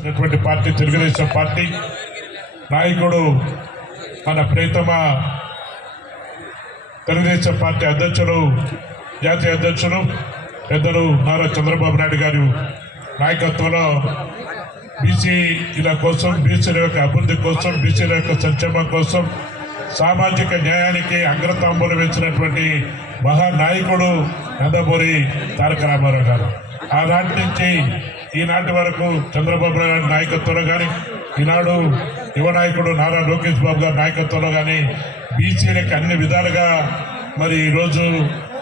ఉన్నటువంటి party Telugu Desam party నాయకుడు మన ప్రియతమ తెలుగుదేశం పార్టీ అధ్యక్షులు జాతీయ అధ్యక్షులు పెద్దలు నారా చంద్రబాబు నాయుడు గారు నాయకత్వంలో బీసీల కోసం బీసీల యొక్క అభివృద్ధి కోసం బీసీల యొక్క సంక్షేమం కోసం సామాజిక న్యాయానికి అగ్రతాంబూలం వేసినటువంటి మహానాయకుడు నందమూరి తారక రామారావు గారు. ఆనాటి నుంచి ఈనాటి వరకు చంద్రబాబు నాయుడు గారి నాయకత్వంలో కానీ ఈనాడు యువ నాయకుడు నారా లోకేష్ బాబు గారి నాయకత్వంలో కానీ బీసీలకు అన్ని విధాలుగా మరి ఈరోజు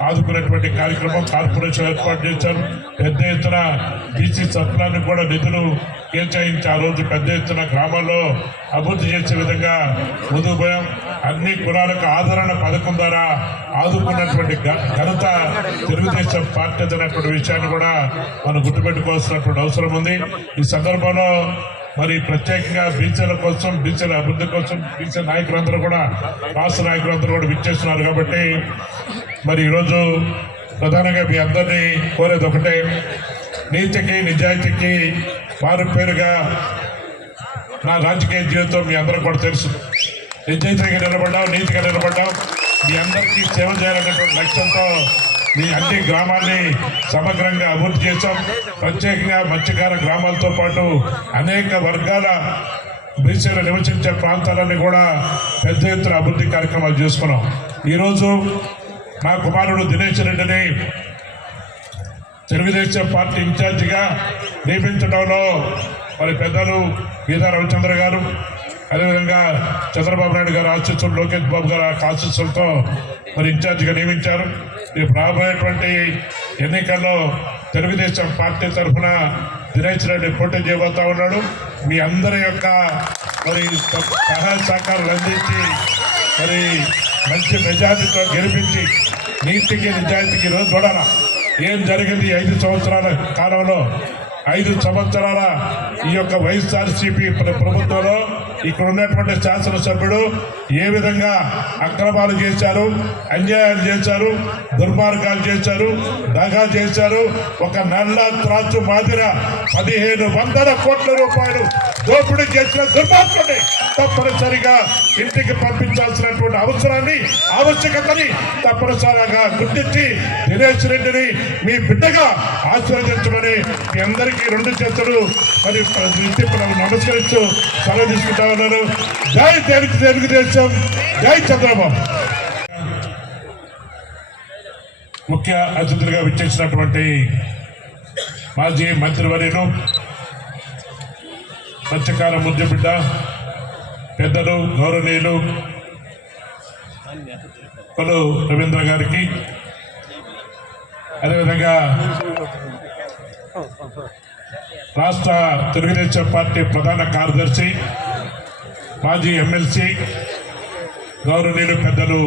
ఆదుకునేటువంటి కార్యక్రమం కార్పొరేషన్ ఏర్పాటు చేశారు. పెద్ద ఎత్తున బీసీ సత్రానికి కూడా నిధులు కేటాయించి ఆ రోజు పెద్ద ఎత్తున గ్రామాల్లో అభివృద్ధి చేసే విధంగా ముందుకు పోయాం. అన్ని కులాలకు ఆదరణ పథకం ద్వారా ఆదుకున్నటువంటి ఘనత తెలుగుదేశం పార్టీ అనేటువంటి విషయాన్ని కూడా మనం గుర్తుపెట్టుకోవాల్సినటువంటి అవసరం ఉంది. ఈ సందర్భంలో మరి ప్రత్యేకంగా బీసీల కోసం బీసీల అభివృద్ధి కోసం బీసీ నాయకులందరూ కూడా రాష్ట్ర నాయకులందరూ కూడా విచ్చేస్తున్నారు కాబట్టి మరి ఈరోజు ప్రధానంగా మీ అందరినీ కోరేది ఒకటే నీతికి నిజాయితీకి మారు పేరుగా నా రాజకీయ జీవితం మీ అందరూ కూడా తెలుసు. నిజాయితీగా నిలబడ్డాం నీతిగా నిలబడ్డాం మీ అందరికీ సేవ చేయాలనేటువంటి లక్ష్యంతో మీ అన్ని గ్రామాల్ని సమగ్రంగా అభివృద్ధి చేశాం. ప్రత్యేకంగా మత్స్యకార గ్రామాలతో పాటు అనేక వర్గాల బీసీలు నివసించే ప్రాంతాలన్నీ కూడా పెద్ద ఎత్తున అభివృద్ధి కార్యక్రమాలు చేసుకున్నాం. ఈరోజు మా కుమారుడు దినేష్ రెడ్డిని తెలుగుదేశం పార్టీ ఇన్ఛార్జిగా నియమించడంలో మరి పెద్దలు గీతా రవిచంద్ర గారు అదేవిధంగా చంద్రబాబు నాయుడు గారు ఆశీస్సులు లోకేష్ బాబు గారు ఆశీస్సులతో మరి ఇన్ఛార్జిగా నియమించారు. రేపు రాబోయేటువంటి ఎన్నికల్లో తెలుగుదేశం పార్టీ తరఫున దినేష్ రెడ్డి పోటీ చేయబోతా ఉన్నాడు. మీ అందరి యొక్క మరి సహాయ సహకారాలు అందించి మరి మంచి మెజార్టీతో గెలిపించి నీతికి నిజాయితీకి రోజు చూడాలా? ఏం జరిగింది ఐదు సంవత్సరాల కాలంలో? ఐదు సంవత్సరాల ఈ యొక్క వైఎస్ఆర్సీపీ ప్రభుత్వంలో ఇక్కడ ఉన్నటువంటి శాసనసభ్యుడు ఏ విధంగా అక్రమాలు చేశారు అన్యాయాలు చేశారు దుర్మార్గాలు చేశారు దగా చేశారు ఒక నల్ల త్రాచు మాదిర పదిహేను వందల కోట్ల రూపాయలు దోపిడీ చేసిన దుర్మార్గం తప్పనిసరిగా ఇంటికి పంపించాల్సినటువంటి అవసరాన్ని ఆవశ్యకతని తప్పనిసరిగా గుర్తించి దినేష్ రెడ్డిని మీ బిడ్డగా ఆశీర్వదించమని మీ అందరికీ రెండు చేతులు మరి నమస్కరిస్తూ సెలవు తీసుకుంటా ఉన్నాను. జై తెలుగు తెలుగుదేశం జై చంద్రబాబు. ముఖ్య అతిథులుగా విచ్చేసినటువంటి మాజీ మంత్రివర్యులు మత్స్యకార ముద్దు బిడ్డ పెద్దలు గౌరవనీయులు కొలు రవీంద్ర గారికి. అదేవిధంగా రాష్ట్ర తెలుగుదేశం పార్టీ ప్రధాన కార్యదర్శి మాజీ ఎమ్మెల్సీ గౌరవనీయులు పెద్దలు